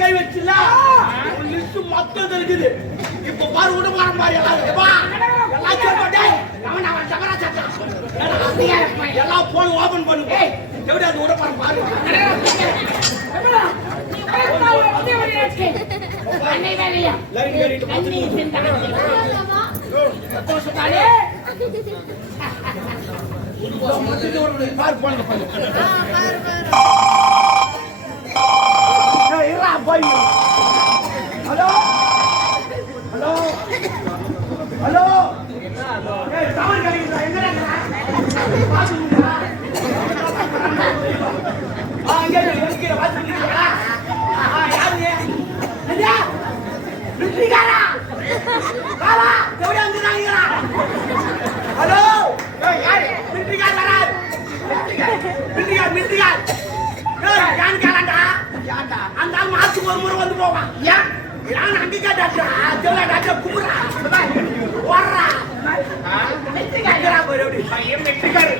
கை வச்சுல மொத்தம் இருக்குது. இப்ப பாரு விட போற மாதிரி எல்லாம் போன் ஓபன் பண்ணு. எப்படி அது விட போற பாரு. ஹலோ ஹலோ ஹலோ டவர் கிடைக்குதா? எங்க பாத்துறீங்களா? அங்க இருக்கிற பாத்துறீங்களா? யாரு என்னடா விட்டுகாரா பாவா எவ்வளவு வந்துறாங்க? ஹலோ யாரு விட்டுகார் வரா? விட்டுகார் யான் காலண்டா யாண்டா அந்த மாசத்துக்கு ஒரு முறை வந்து போவான். ஏன் நான் அங்க கேட்டா தேவடா டாக்டர் குமுறா வரா விட்டுகாரா போய் பையன் விட்டுகார்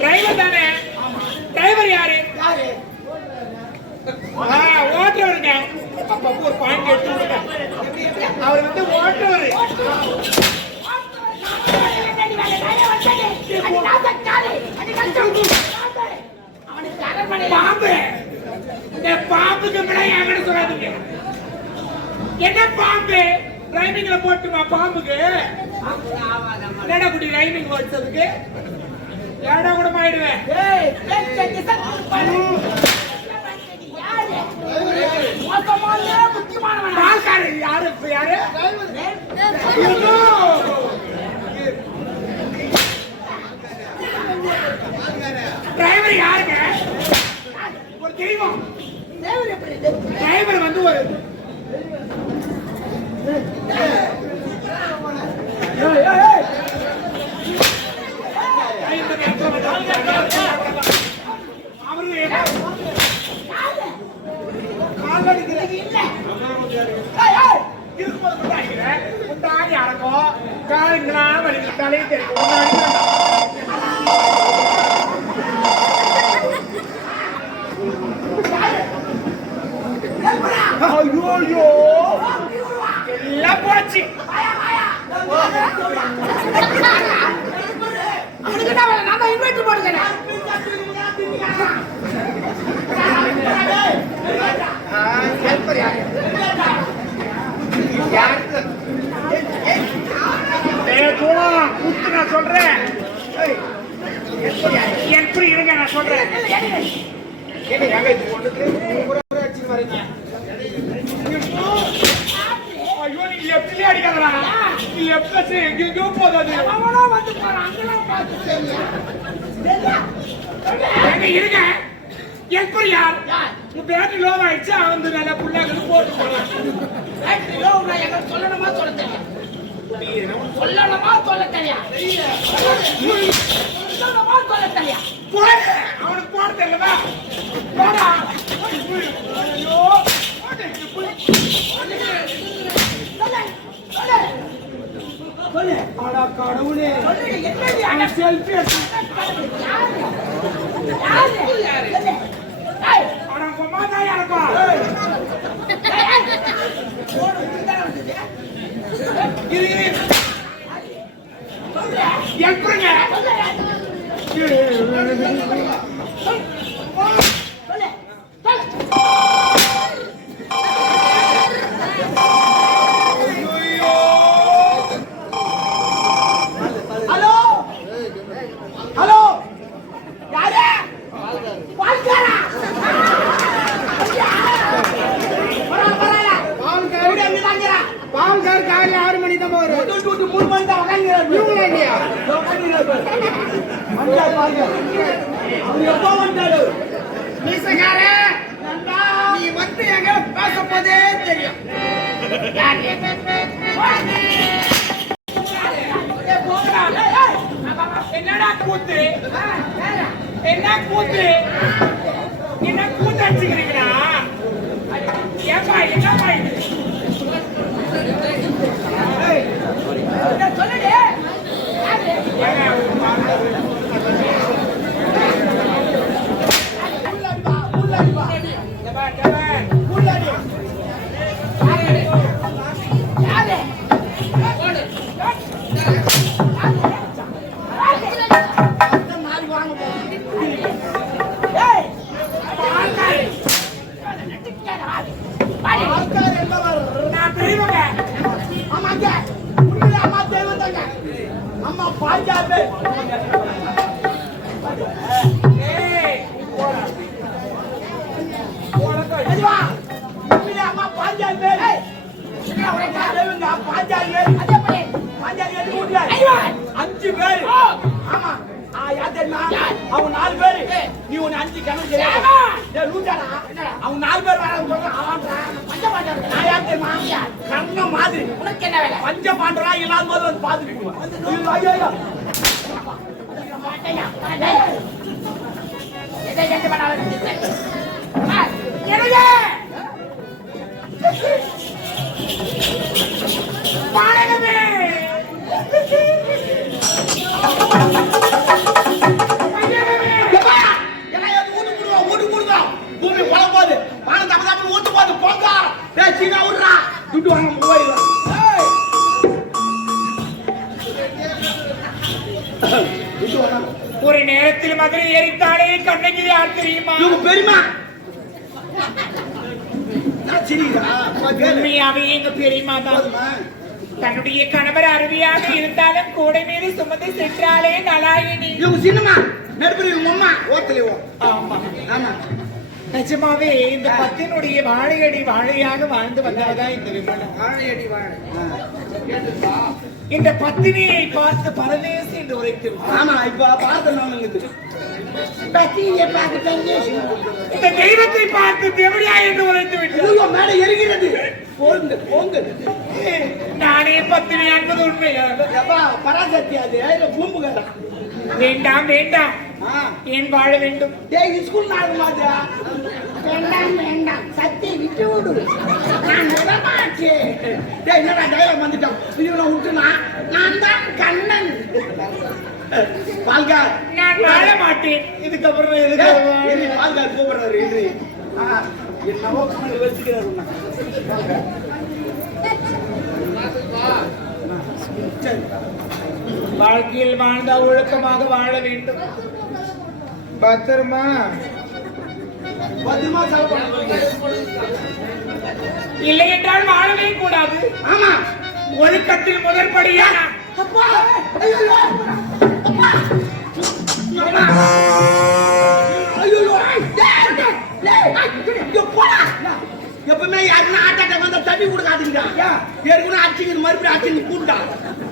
டிரைவர் தானே? டிரைவர் யாரு? ஓட்டுறவருங்க. அப்பப்போ ஒரு பாயிண்ட் எடுத்து விடுங்க. அவர் வந்து ஓட்டுறவர். பாம்பு. இந்த பாம்புக்கு என்கிட்ட சொல்லாதீங்க. என்ன பாம்பு? ரைமிங்ல போட்டுமா பாம்புக்கு? என்னடா குட்டி ரைமிங் போட்டதுக்கு ஏடா கூட மாயிடுவேன். யாரு யாரு டிரைவர் யாருங்க? ஒரு தெய்வம். தேவர் எப்படி? தேவர் வந்து ஒரு சொல்றேன். எப்படி இருங்க நான் சொல்றேன். ஐயோ நீ லெப்ட்லயே அடிக்காதடா. நீ லெப்ட்ல எங்கேயோ போதாது. அவனா வந்து போறான். அங்கலாம் பாத்து எங்க இருங்க. எப்படி யார்? உன் பேட்டரி லோ ஆயிடுச்சு. அவன் நல்லா புள்ளாங்க போட்டு போறான். பேட்டரி லோ நான் எங்க சொல்லணுமா சொல்ல தெரியும். சொல்லணுமா சொல்ல தெரியும். சொல்லணுமா சொல்ல தெரியும். போடு. அவனுக்கு போட தெரியலவா? போடா. ஐயோ. அடா கடவுளே. என்ன செல்ஃபி எடுத்து. யாரு? அட அம்மா தான் யாரப்பா? எப்படிங்க? ஹலோ ஹலோ யாரு? பால்காரா? பால்கார் காலையில் 6 மணி தான் வரும். 3 மணி தான் உட்காந்து எப்போ வந்தாரு நீ வந்து எங்க பேச போதே தெரியும். என்னடா கூத்து? என்ன கூத்து? என்ன கூத்து அடிச்சுக்கிறீங்களா? ஏப்பா என்னப்பா இது? சொல்லுடி. அம்மா பாஞ்சாபே அம்மா பாஞ்சாபே அஞ்சு பேரு. ஆமா அவன் 4 பேரு. நீ ஒன்னு 5 கணக்கு அவன் 4 பேர் வர கண்ண மாதிரி பஞ்ச பாண்டரா இல்லாத போது வந்து பாத்துட்டு பூமி பழம்போது பானம் தப்பதாமல் ஊத்து போது போங்க பேசினா விடுறா துட்டு வாங்க போயிடலாம். ஒரு நேரத்தில் மதுரை ஏறித்தாலே கண்ணகி யார் தெரியுமா? பெரியமா உண்மையாவே எங்க பெரியமா தான். தன்னுடைய கணவர் அருவியாக இருந்தாலும் கூடை மீறி சுமந்து சென்றாலே நலாயினி. சின்னமா நடுப்புற அம்மா ஓத்தலைவோ. ஆமா ஆமா நிஜமாவே இந்த பத்தினுடைய வாழையடி வாழையாக வாழ்ந்து வந்தவதான் இந்த விமலன். வாழையடி வாழை. இந்த பத்தினியை பார்த்து பரதேசி என்று உரைத்திருப்பார். ஆமா, இப்ப பார்த்து நான் பத்தினியை பார்த்து இந்த தெய்வத்தை பார்த்து தேவடியா என்று உரைத்து விட்டார். மேலே எரிகிறது. போங்க போங்க. நானே பத்தினி என்பது உண்மையாக பராசக்தி அது பூம்புகாரா. வேண்டாம் வேண்டாம், ஏன் வாழ வேண்டும்? ஸ்கூல் நாள் மாதிரா. வேண்டாம் வேண்டாம், சத்தி விட்டு விடு. நான் விடமாட்டே. என்னடா டைலாக் வந்துட்டோம். இவனை விட்டுனா நான் தான் கண்ணன். பால்கா, நான் வாழ மாட்டேன். இதுக்கப்புறம் எதுக்கு பால்கா கூப்பிடுறாரு? என்னவோ வச்சுக்கிறாரு. வாழ்க்கையில் வாழ்ந்த ஒழுக்கமாக வாழ வேண்டும். பத்திரமா இல்லை என்றால் வாழவே கூடாது. ஆமா, ஒழுக்கத்தில் முதற்படியா எப்பவுமே யாருன்னா ஆட்டாட்ட வந்தா தண்ணி கொடுக்காதீங்க. ஏற்கனவே அடிச்சுக்கிது, மறுபடியும் அடிச்சு கூண்டா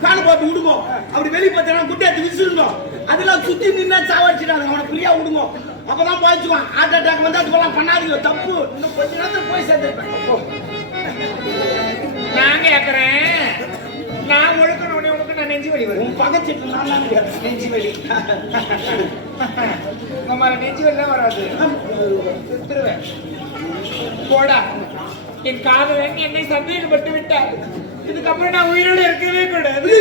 காண போட்டு விடுமோ. அப்படி வெளியே பார்த்தா குட்டி எடுத்து விசிருந்தோம். அதெல்லாம் சுத்தி நின்னா சாவடிச்சிட்டாங்க. அவனை ஃப்ரீயா விடுமோ, அப்பதான் போயிடுச்சுவான். ஹார்ட் அட்டாக் வந்து அதுக்கெல்லாம் பண்ணாதீங்க, தப்பு. இன்னும் கொஞ்ச நேரத்தில் போய் சேர்ந்துருப்பேன். நான் கேட்கறேன், நான் ஒழுக்கணும் உனக்கு நான் நெஞ்சு வலி வரும். பகச்சிட்டு நான் நெஞ்சு வலி. நெஞ்சு வலி தான் வராது. திருவேன் போடா. என் காதலன் என்னை சந்தேகப்பட்டு விட்டார். இதுக்கப்புறம் நான் உயிரோடு இருக்கவே கூடாது.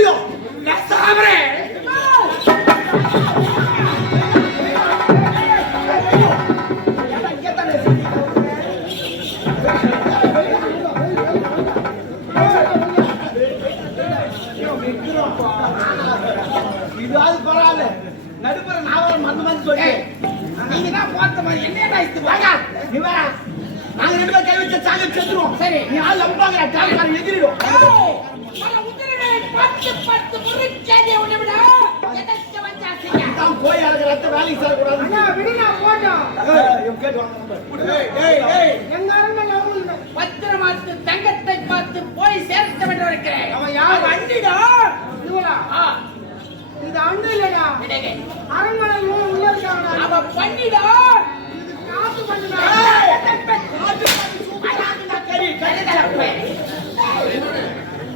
நான் சாவறேன். இதாவது பரவாயில்ல. நடுப்புற நான் மந்து மந்து சொல்லி நீங்க தான் பார்த்த மாதிரி என்ன நாங்க ரெண்டு பேரும் கை வச்ச சாக செத்துருவோம். சரி, நீ ஆள் நம்பாங்க கால் எதிரிடும். போய் அதுக்கு ரத்த வேலைக்கு சேரக்கூடாது. பத்திரமாத்து தங்கத்தை பார்த்து போய் சேர்த்து விட்டு இருக்கிறேன். அவன் யார்? அண்டிடா. இது அண்டு இல்லடா, அரண்மனை உள்ள இருக்காங்க. அவன் பண்ணிடா. காசு பண்ணிடா.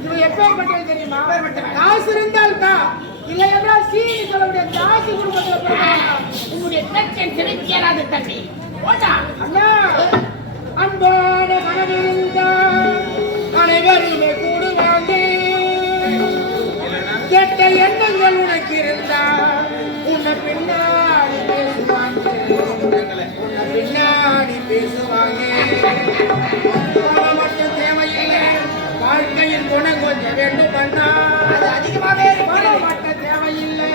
இது எப்பேற்பட்டது தெரியுமா? காசு இருந்தால் தான், இல்லை என்றால் சீனி சொல்லக்கூடிய காசு குடும்பத்தில் உங்களுடைய பிரச்சனை சிரிக்கிறாது தண்ணி. அண்ணா, அன்பான மனமிருந்தால் அனைவருமே கூடுவாங்க. கெட்ட எண்ணங்கள் உனக்கு இருந்தால் உன்னை பின்னாடி பேசுவாங்க. பின்னாடி பேசுவாங்க. மட்டும் தேவையில்லை, வாழ்க்கையில் குணம் கொஞ்சம் வேண்டும் அண்ணா. அது அதிகமாகவே மட்டும் தேவையில்லை,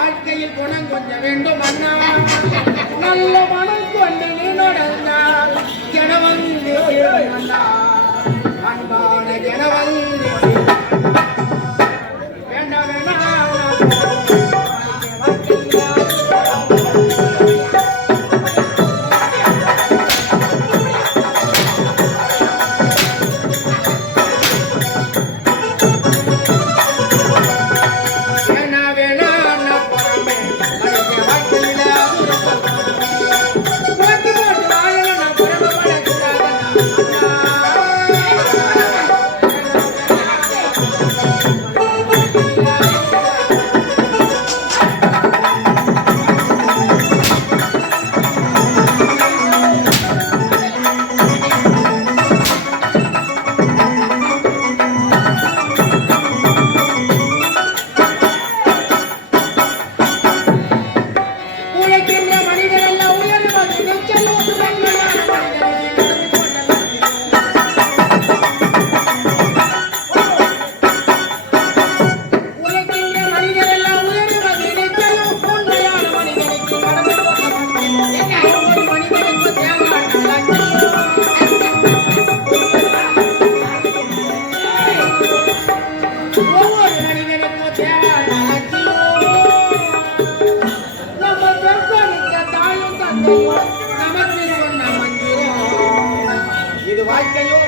வாழ்க்கையில் குணம் கொஞ்சம் வேண்டும் அண்ணா. நல்ல மனம் கொண்டு நீ நடந்தால் ஜனவந்து அண்ணா, அன்பான ஜனவந்து வேண்டாம் வேண்டாம். இது வாழ்க்கையோ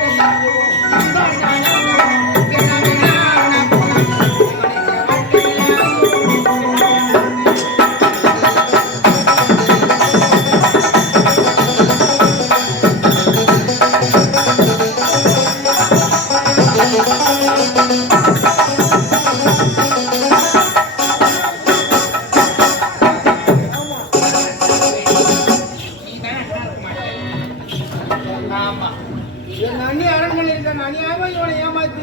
ஆமா என் அண்ணி அரண்மனை இருக்க அநியாயமா இவனை ஏமாத்தி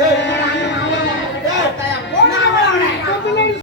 ஏய், என்னடா அண்ணன் அவன்? ஏய், போடா அவனை. பின்னாடி